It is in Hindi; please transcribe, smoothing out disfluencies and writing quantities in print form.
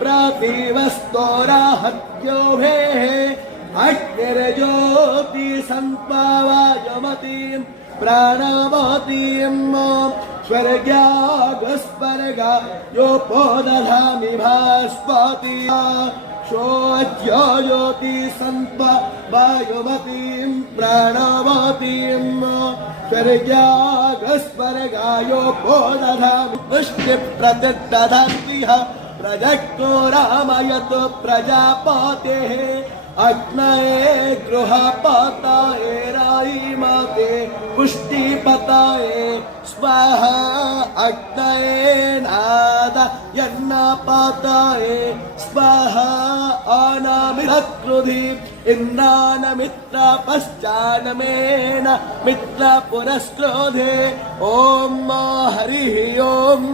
प्रतिवस्तोराहत्योभेः अग्निर्ज्योति संपावायमतीं प्राणवतीं स्वर्गागस्वर्गा योपोदधामि भास्पति शोज्यो ज्योति संपावायमतीं प्राणवतीं स्वर्गागस्वर्गा योपोदधामि पुष्टिप्रतिदधान्तिः प्रजक्तो रामयत प्रजापतेः अग्नये गृहपतये राईमते पुष्टिपतये स्वाहा अग्नये नादयन्नपतये स्वाहा अनामिरक्रुधि इन्द्रानमित्र पश्चान्मेन मित्र पुरस्क्रोधे ॐ हरिः ॐ